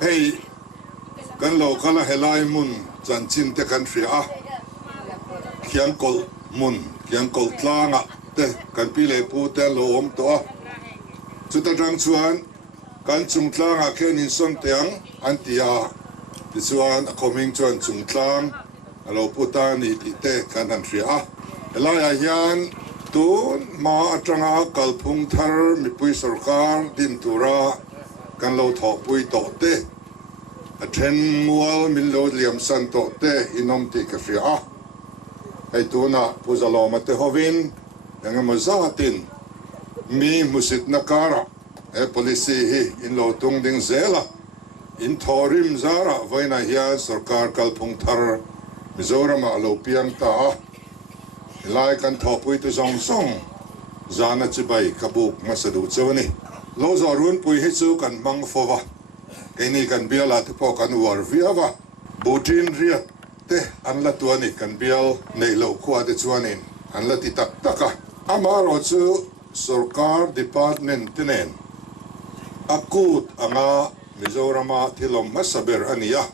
hey kan lo kala helai mun chan chin te kan ria khiang kol mun khiang kol tlanga te kan pi le pu te lo om to chuta rang chuan kan chungtlang a khen in son teang an tia ti chuan a coming chuan chungtlang alo puta ni ti te kan han ria helai a hian tun ma atanga kalphung thar mi pui sarkar din tura kan lo tho pui to te a then mual min lo liam san to te inom ti ka ria ai tuna puzalo mate hovin yang mazatin mi musit nakara e policy hi in lo tung ding zela in thorim zara vaina hian sarkar kalphung thar mizoram alo piang ta lai kan thopui tu zong song zana chibai kabuk masadu chawani lo zarun pui hi chu kan mang fowa keni kan biala te po kan war viawa butin ria te anla tuani kan bial nei lo khwa te chuanin anla ti tak taka amaro chu sarkar department tenen akut anga mizorama thilom masaber ania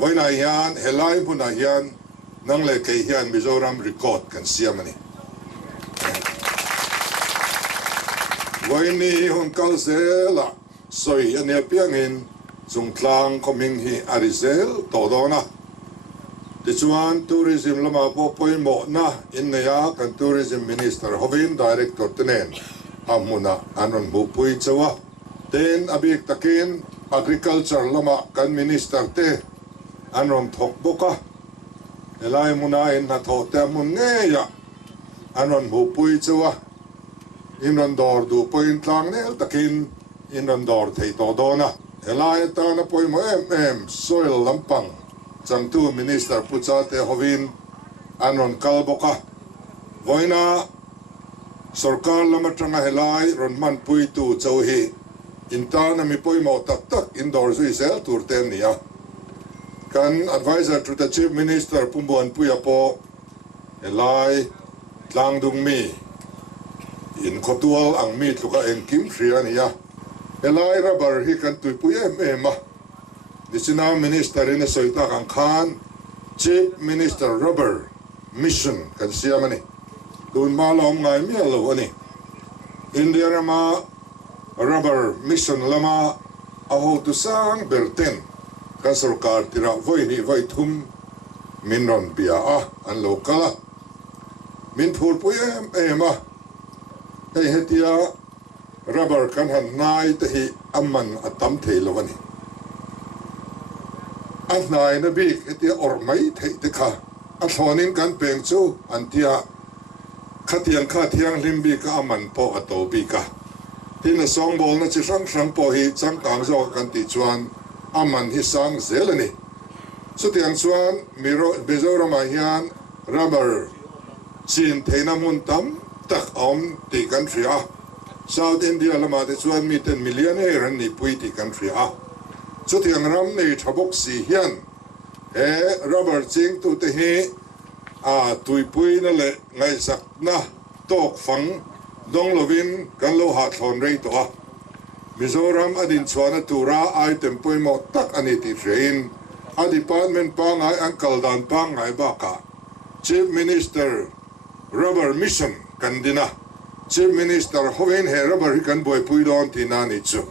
vaina hian helai huna hian nang le ke hian mizoram record kan siamani vaini hon kalzela soi ania piangin chungtlang coming hi arizel todona tichuan tourism lama po poimo na inneya kan tourism minister hovin director tenen amuna anon bu pui chawa ten abik takin agriculture lama kan minister te anon thok boka elai muna in na tho te mun ngeya anon bu pui chawa imron dor du point tlang nel takin imron dor thei to dona elai ta na poimo soil lampang changtu minister pucha te hovin anon kalboka voina sarkar lama tanga helai ronman pui tu chauhi intana mi poimo tak tak indoor zui sel turten nia kan advisor to the chief minister pumbuan puya po helai tlangdung mi in kotual ang mi tluka en kim thria nia helai rabar hi kan tui puya ema disina minister in soita kan khan chief minister rubber mission kan siamani tun malom ngai mi lo ani india rama rubber mission lama aho tu sang berten kan sarkar tira voi ni voi thum minron bia an lokala min phur pu ema ei hetia rubber kan han nai te hi amman atam thei lovani an nai na bi hetia ormai thei te kha a thonin kan peng chu an tia khatiang khathiang limbi ka aman po ato bi ka tin a song bol na chi sang po hi chang tang zo kan ti chuan aman hi sang zelani so tiang chuan miro bezorama hian rubber chin theina mun tam tak om ti kan thria south india lama te chuan mi 10 millionaire an ni pui ti kan thria so tiang ram nei thabok si hian e rubber ching tu te hi tui pui na le ngai sak na tok fang dong lovin kan lo ha thon rei to mizoram adin chuana tura item pui mo tak ani ti train a department pa ngai uncle dan pa ngai ba ka chief minister rubber mission kan dina chief minister hoven he rubber kan boy pui don ti na ni chu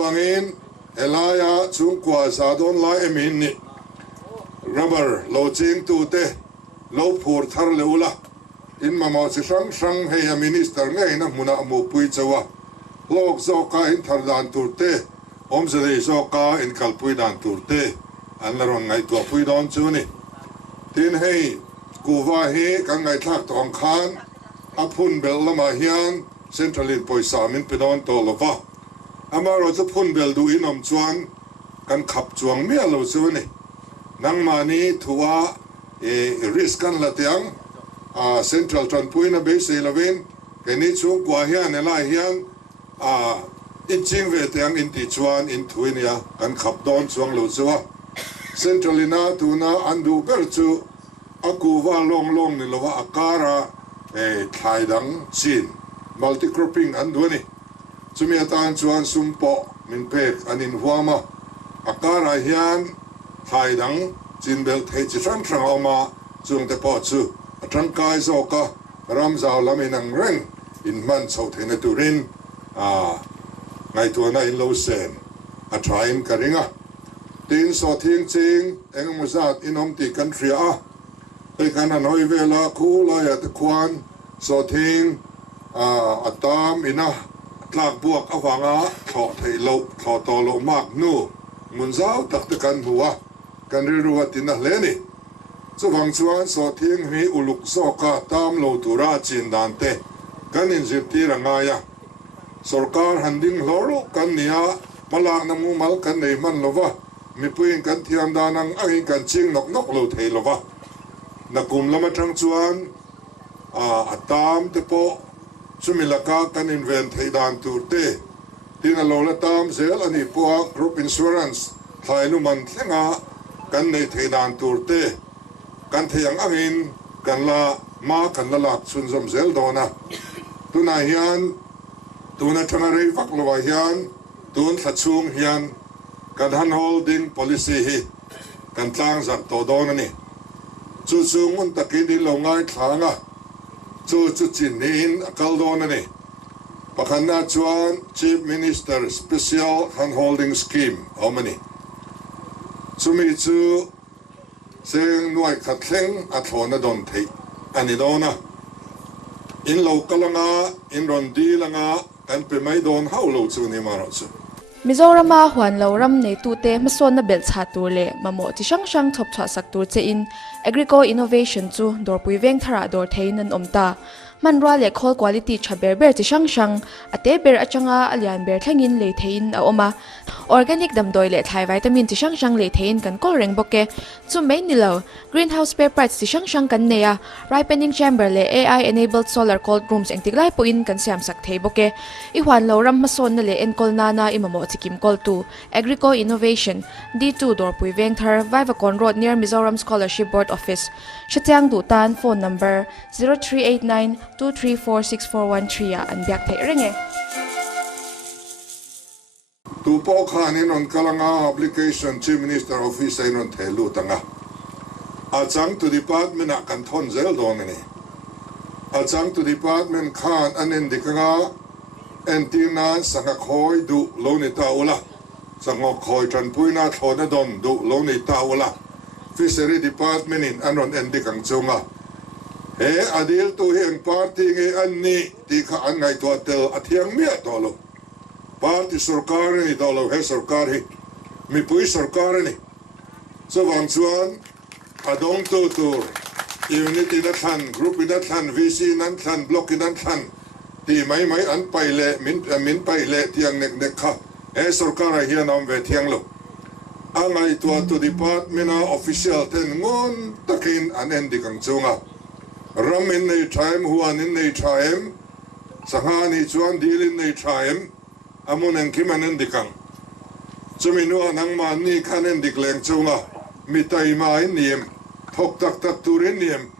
bangin elaya chung kwa sa don la emin ni rubber lo ching tu te lo phur thar leula in mama chi sang he ya minister ngai na muna mu pui chawa lok zo ka in thar dan turte om zai zo ka in kal pui dan turte an la ron ngai to pui don chu ni tin hei kuwa he kan ngai thak tong khan aphun bel lama hian central in poisa min pedon to lova amaro chu phun bel du inom chuan kan khap chuang me lo chu ni nang mani thuwa risk kan la tiang central tranpuina base eleven keni chu kwa hian ela hian in ching ve tiang in ti chuan in thuinia kan khap don chuang lo chuwa central ina tuna andu ber chu akuwa long ni lowa akara thaidang chin multi cropping anduni chumi atan chuan sumpo min pek anin huama akara hian thai dang chinbel thei chi sang sang oma chung te po chu atang kai zo ka ram zaw lamin ang reng in man chho theina turin ngai tuana in lo sen a train karinga tin so thing ching engmuzat inom ti country pe kan hanoi vela khula ya te kwan so thing atam ina tlak buak awanga tho thei lo tho to lo mak nu munzau tak te kan huwa kan ri ruwa tin a hleni chu wang chuan so thing hi uluk so ka tam lo tura chin dan te kan in zir ti ranga ya sarkar handing loro kan nia malak na mu mal kan nei man lova mi puin kan thiam danang angin kan ching nok nok lo thei lova na kum lama thang chuan atam te po sumilaka kan invent thei dan tur te tin a lo la tam zel ani puwa group insurance thlailu man thlenga kan nei thei dan tur te kan theyang angin kan la ma kan la lak chun zom zel dona tuna hian tuna thanga rei vak lowa hian tun thachung hian kan han holding policy hi kan tlang zak to don ani chu chung un takin di lo ngai thlanga chu chin in akal don ani pakhanna chuan chief minister special han holding scheme omani chumi chu seng nuai khatleng a thona don thei ani dona in lo kalanga in ron di langa kan pe mai don haulo chu ni maro chu Mizorama huan lo ram nei tu te mason na bel cha tur le mamo chi sang sang thop thwa sak tur che in agrico innovation chu dor pui veng thara dor thein an omta manra le khol quality chaber ber chi sang sang ate ber achanga alian ber thlangin le thein a oma organic damdoi le thai vitamin chi sang sang le thein kan kol reng boke chu mai ni lo greenhouse spare parts chi sang sang kan neya ripening chamber le AI enabled solar cold rooms engtiklai po in kan siam sak thei boke I huan lo ram mason na le en kol nana imamo chikim kol tu agrico innovation D2 dor pui veng thar Vivacon road near Mizoram Scholarship Board office Shatiang du tan phone number 0389234641 an biak thei renge tu po khanin on kalanga application chief minister office in on thelu tanga achang to department a kan thon zel don ni achang to department khan anen dikanga entina sanga khoi du lo ni ta ula sango khoi tran puina thona don du lo ni ta ula fishery department in anon endikang chunga he adil tu heng party nge anni ti kha an ngai to tel athiang mi to lo party sarkar ni to lo he sarkar hi mi pui sarkar ni so wang chuan adong tu unity na than group na than VC nan than block nan than ti mai an pai le min pai le tiang nek kha he sarkar hi nam ve thiang lo angai to department official ten ngon takin an endikang chunga ram in nei time huan in nei time sangani chuan dil in nei time amun ang kimanen dikang chuminu anang man ni khanen dikleng chunga mitai ma in niem thok tak turin niem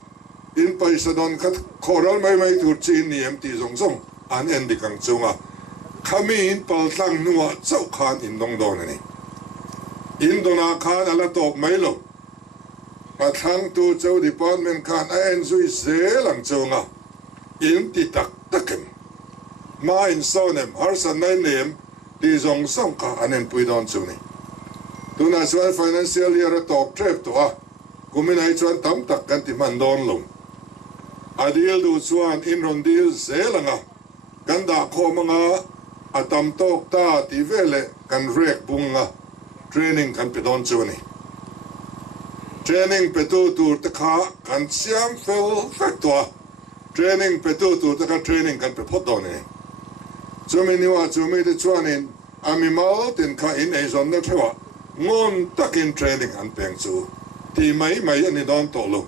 in paisa don khat khoral mai tur chi niem ti zong an en dikang chunga khami in paltang nuwa chau khan in dong don ani in dona khan ala top mai lo pathang tu chau department khan a en zui zelang chunga in ti takem ma in sonem harsan nai nem ti zong song ka anen pui don chuni tu na chuan financial year top trap to a kuminai chuan tam tak kan ti man don lo adil du chuan in ron deal zelanga kan da khomanga atam tok ta ti vele kan rek bunga training kan pe don chuni training petu tur ta kha kan siam fel factor training petu tur ta kha training kan pe phot don ni chumi ni wa chumi de chuanin amimal tin kha in ei zon na thewa ngon takin training an peng chu ti mai ani don to lo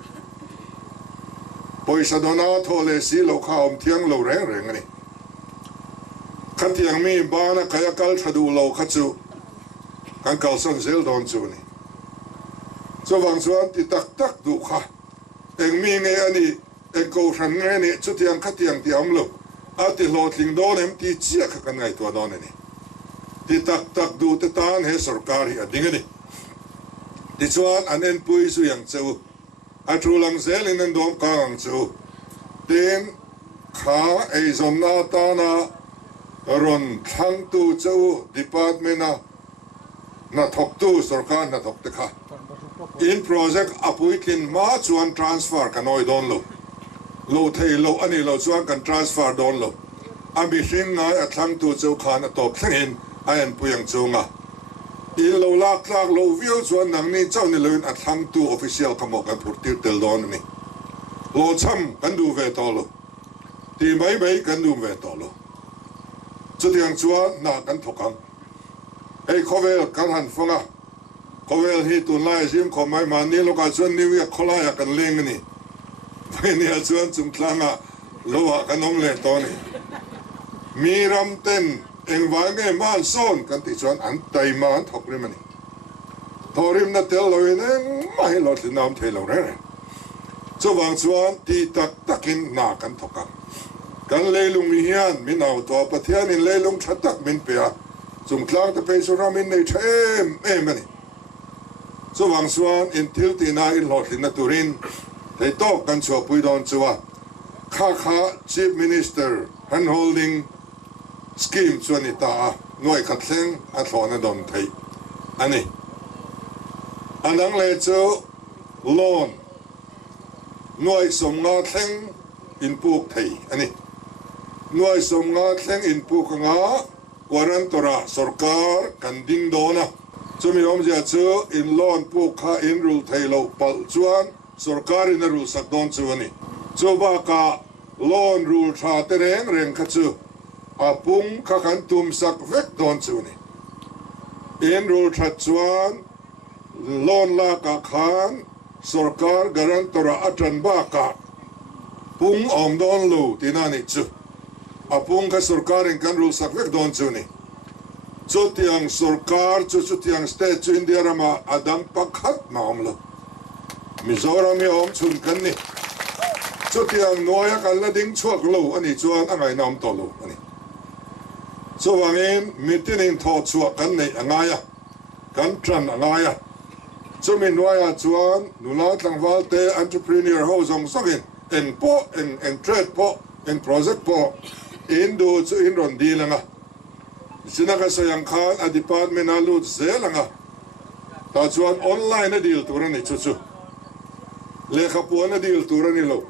poisa dona thole si lo kha om thiang lo reng ani khatiang mi bana kaya kal thadu lo khachu kan kal son zel don chu ni so wang chuan ti tak du kha eng mi nge ani eng ko ran nge ni chu tiang khatiang ti am lo ati lo tling don em ti chia kha kan ngai to don ni ti tak du te tan he sarkar hi ading ani ti chuan an en pui su yang chu a thulang zel in an dom ka ang chu ten kha ei zon na ta na ron thang tu chu department na thok tu sarkar na thok te kha in project apuikin ma chuan transfer kanoi don lo thei lo ani lo chuan kan transfer don lo ami hring ngai a thlang tu chu khan a top thlengin a en puyang chunga in lo lak lo view chuan nang ni chau ni loin a thlang tu official kamo kan phurtir tel don ni lo cham kan du ve to lo ti mai kan du ve to lo chu tiang chuan na kan thokang ei khovel kan han fonga khovel hi tu lai jim kho mai man ni lo ka chuan ni wi khola ya kan leng ni ni a chuan Chungtlang Lo kan ong le to ni mi ram ten eng wa nge man son kan ti chuan an tai man thok ri mani thorim na tel lo in mai lo ti nam the lo re chu wang chuan ti takin na kan thoka kan leilung hian mi nau to pathian in leilung thatak min pe a Chungtlang te pe chu ram in nei em mani chu wang chuan in thil ti na in lo ti na turin thei to kan chu pui don chuwa kha chief minister hand holding scheme chuan ita noi khatleng a thlona don thei ani anang le chu loan noi som nga thleng in puk thei ani noi som nga thleng in puk nga warantora sarkar kan ding dona chumi om ja chu in loan puk kha in rul thei lo pal chuan sarkar in rul sak don chu ani chu ba ka loan rule tha te reng kha chu apung kha kan tum sak vek don chu ni in rule tha chuan loan la ka khan sarkar garantora atran ba ka pung om don lo tinani chu apung kha sarkar in kan rule sak vek don chu ni chu tiang sarkar chu tiang state chu india rama adang pakhat ma om lo Mizoram mi om chun kan ni chu tiang noya kan la ding chuak lo ani chuan angai nam to lo ani chu wangin mitinin tho chuak kan nei angaya kan tran angaya chu min noya chuan nula tlangwal te entrepreneur ho zong sokin en trade po en project po in do chu in ron di langa sinaka sayang khan a department alu zelanga ta chuan online a deal turani chu lekha puana deal turani lo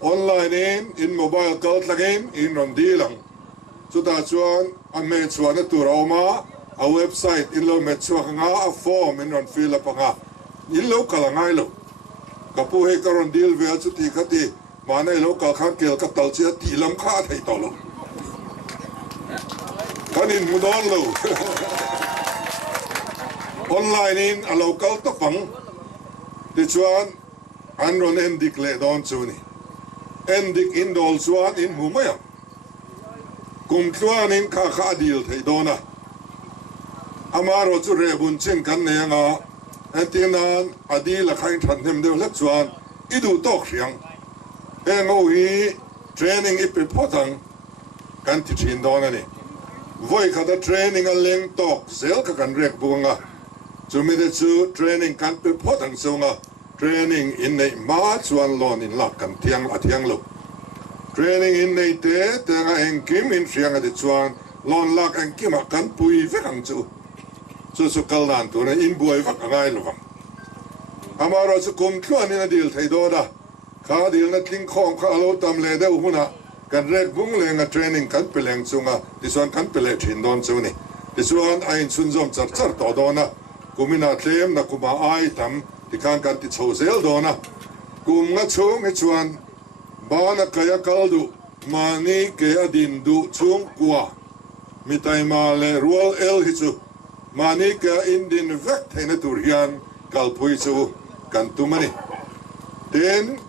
online in mobile call lagin in ron dilang chu ta chuan a me chuan a turoma a website in lo me chuak nga a form in ron fill up nga in lo kala ngai lo kapu he karon deal ve chu ti khati mana lo ka khan kel ka tal chia ti lam kha thei to lo kanin mudon lo online in a local to pang ti chuan an ron en dikle don chu ni endik in dol chuan in humaya kum tluan in kha deal thei dona amaro chu rebun chen kan ne nga antinan adil khain than hem de lek chuan idu tok riang engo hi training ipi photang kan ti thin dona ni voi khata training a leng tok zel ka kan rek bunga chumi de chu training kan pe photang chunga training in nei ma chuan lon in lak kan thiang lo training in nei te nga eng kim in riang a de chuan lon lak eng kim a kan pui ve kang chu kal dan tu na in buai vak angai lo wang amaro chu kum tluan in a dil thei do da kha dil na tling khom kha lo tam le de huna kan rek bung le nga training kan peleng chunga ti chuan kan pele thin don chu ni ti chuan a in chun zom char to do na kumina tlem na kuma ai tam ti kan ti chho zel do na kum nga chung he chuan bana kaya kaldu mani ke adin du chung kwa mitai ma le rual el hi chu mani ka indin vek thena tur hian kalpui chu kan tumani ten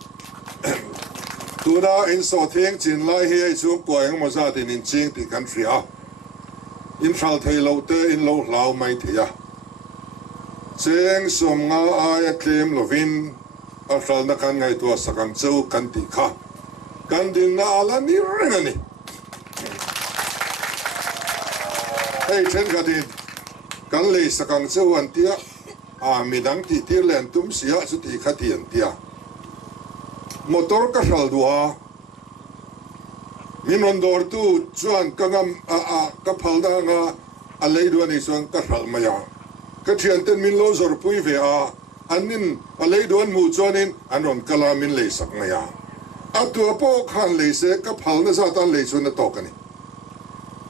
tuna in so theng chin lai hi chung kwa eng mo za tin in ching ti kan fria in thal thei lo te in lo hlau mai thia cheng som nga ai tlem lovin a thal na kan ngai tua sakang chu kan ti kha kan din na ala ni rengani hey chen ka din kan le sakang chuan tia midang ti tir len tum sia chu ti khatian tia motor ka hral duwa minon dor tu chuan kangam ka phalda nga a leidu ani chuan ka hral maya ka thian ten min lo zor pui ve anin a leidu an mu chuanin an ron kala min le sak maya a tua po khan le se ka phalna za tan le chuan na to kani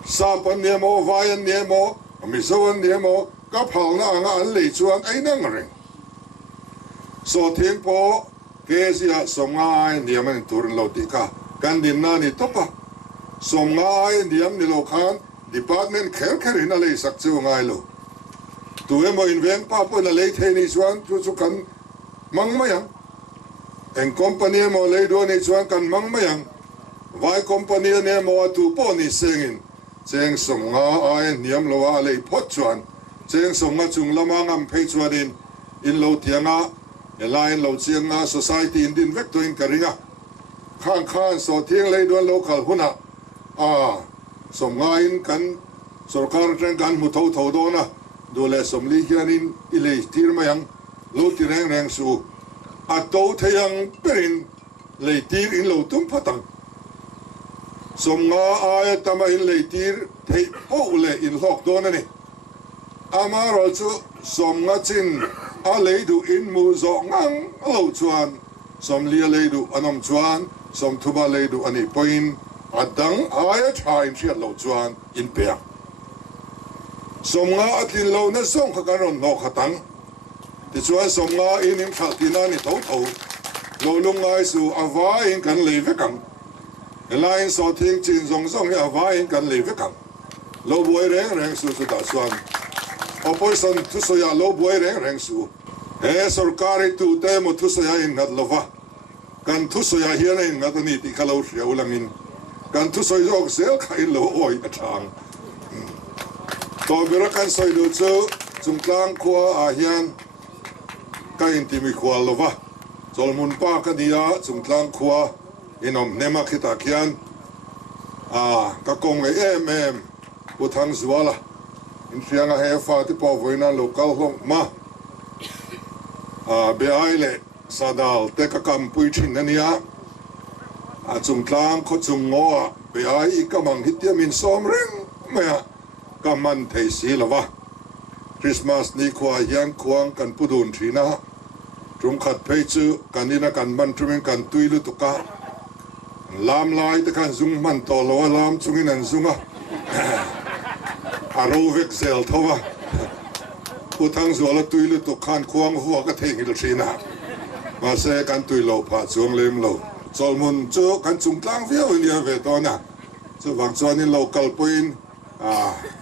sa pan niemo vayan niemo mizoan niemo ka phalna anga an le chuan ai nang ring so thiang po ke sia somngai niaman turin lo ti ka kan din na ni topa somngai niam ni lo khan department kher in a le sak chu ngai lo tu emo in veng pa po na le the ni chuan chu kan mang mayang en company mo le do ni chuan kan mang mayang vai company ne mo tu po ni sengin cheng somnga ai niam lo a le phot chuan cheng somnga chung lama ngam phei chuanin in lo tianga elain lo chianga society in din vector in karinga khan so thiang le do local huna somnga in kan sarkar tren kan mu tho do na do le somli hianin ile tir mayang lo ti reng su a to thayang perin le tir in lo tum phatang somnga ai tama in le tir thei ho le in lok do na ni ama ro chu somnga chin a le du in mu zo ngang lo chuan som lia le du anom chuan som thuba le du ani point adang ai tha in chiat lo chuan in pe somnga atlin lo na song kha kan ron no khatang ti chuan somnga in khal tina ni tho lo lungai su awa in kan le ve kang elain so thing chin zong ya awa in kan le ve kang lo boy reng su da chuan opposition thu so ya lo boy reng su sarkari tu te mo thu so ya in ngat lova kan thu so ya hian in ngat ni ti khalo ria ulangin kan thu so jok sel khai lo oi athang to bira kan soi do chu chungtlang khua a hian ka in ti mi khwa lova solmun pa ka dia chungtlang khua inom nema khita khian ka kong em puthang zwala in fianga he fa ti po voina local hong ma be aile sadal te ka kam pui thin ania chungtlang kho chungo be ai ka mang hitia min som ring maya ka man thei si lova Christmas ni khwa hian khuang kan pudun thina tum khat phei chu kanina kan man tumin kan tuilu tuka lam lai te kan zung man to lo lam chungin an zunga arovek zel thova puthang zola tuilu tu khan khuang huwa ka thengil thina ma se kan tuilo pha chuang lem lo cholmun chu kan chungtlang via unia ve to na chu wang chuan in local point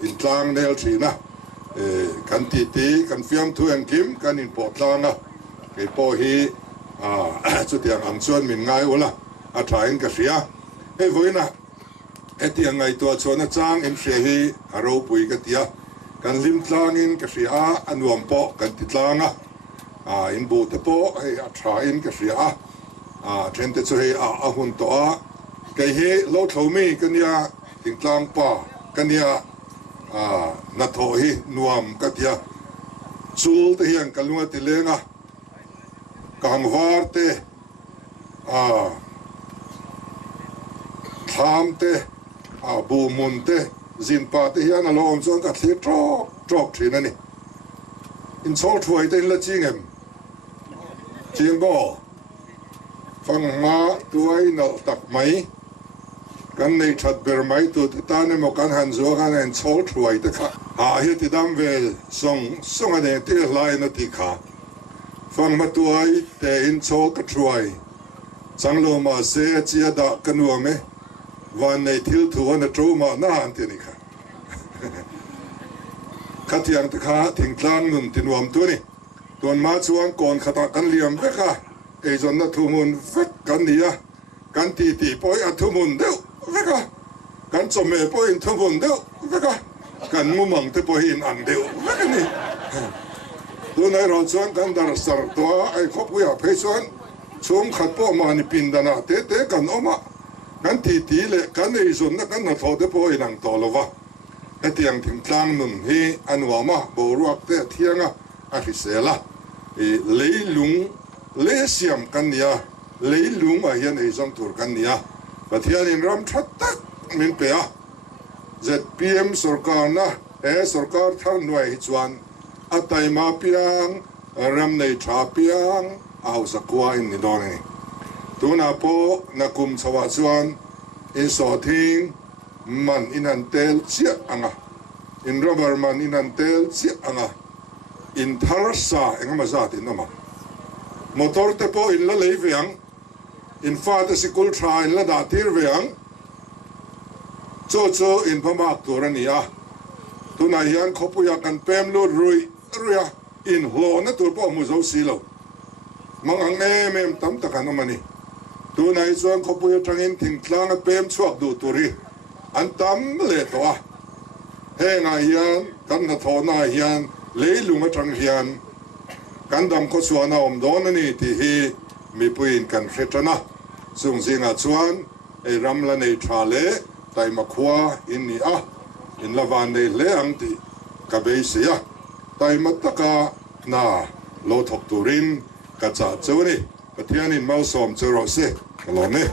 in tlang nel thina kan ti kan fiam thu an kim kan in po tlanga ke po hi chu tiang ang chuan min ngai ola a thain ka ria he voina etiang ngai to chuan a chang in hre hi aro pui ka tia kan lim tlangin ka ria anuam po kan ti tlanga in bu te po he a thain ka ria then te chu he a hun to a ke he lo thomi kan ya ting tlang pa kan ya na tho hi nuam ka tia chul te hian kalunga ti lenga kang var te tham te bu mun te zin pa te hian a lo om chuan ka thli trok thin ani in chol thuai te la chingem chingbo phang ma tuai no tak mai kan nei that ber mai tu ta ne mo kan han zo kan en chol thuai te kha hi ti dam ve song ane te lai na ti kha phang ma tuai te in chol ka thuai changlo ma se chia da kanua me van nei thil thu na tro ma na an ti ni kha khatiang te kha thing tlang nun tinuam tu ni ton ma chuan kon khata kan liam ve kha e zon na thu mun vek kan nia kan ti poi a thu mun deu veka kan chome poi in thu mun deu veka kan mu mang te poi in ang deu veka ni tu nai ro chuan kan dar sar to ai khop ya phei chuan chum khat po ma ni pin dana te kan oma kan ti le kan ei zon na kan na tho te poi nang to lova ไอเตียงถึงกลางนุ่นฮีอันว่ามาบรวกเตะเทียงอาทิเสละเลยลุงเลเสียมกันเนี่ยเลยลุงเฮียนไอซองตูร์กันเนี่ยประเทศนี้รำชัดตักมินเปียZPM สุรการนะสุรการทั้งหน่วยจวนอัตยมาเปียงรำในชาเปียงเอาสักว่าอินนิดอนนี่ตัวนาโปนักุมสวัสดิ์วันอินสอทิงมันอินันเตลเสียอ่ะอินรบร์มันอินันเตลเสียอ่ะอินทาร์สาเองมาจัดอินนามามอเตอร์เตโปอินละเลยเวียงอินฟาเตสิกุลทรายอินละดาทีร์เวียงโจโจอินพม่าตัวนี้อ่ะตัวนายยันขบุยกันเปมลูรุยอินโหนตัวพ่อมุโซซีโลมังอังเอเมมตั้มตะกันมันนี่ตัวนายส่วนขบุยจังอินทิ้งกลางเปมชวกดูตัวรีอันตั้มเลตัวเฮนายยันกันนัทนายยันเลยลุงจังยันกันดำก็ส่วนอมโดนนี่ที่ฮีมีปุยนกันเฟตนะส่งสิ่งส่วนไอ้รำละในทาเลไตมาขวาอินนี่อ่ะอินละวันในเลอังตีกับเบเสียไตมาตะกานาโลทกตูรินกัจจาเจ้านี่ประเทศนี้มาสอมเจอเราเสียกลองเนี่ย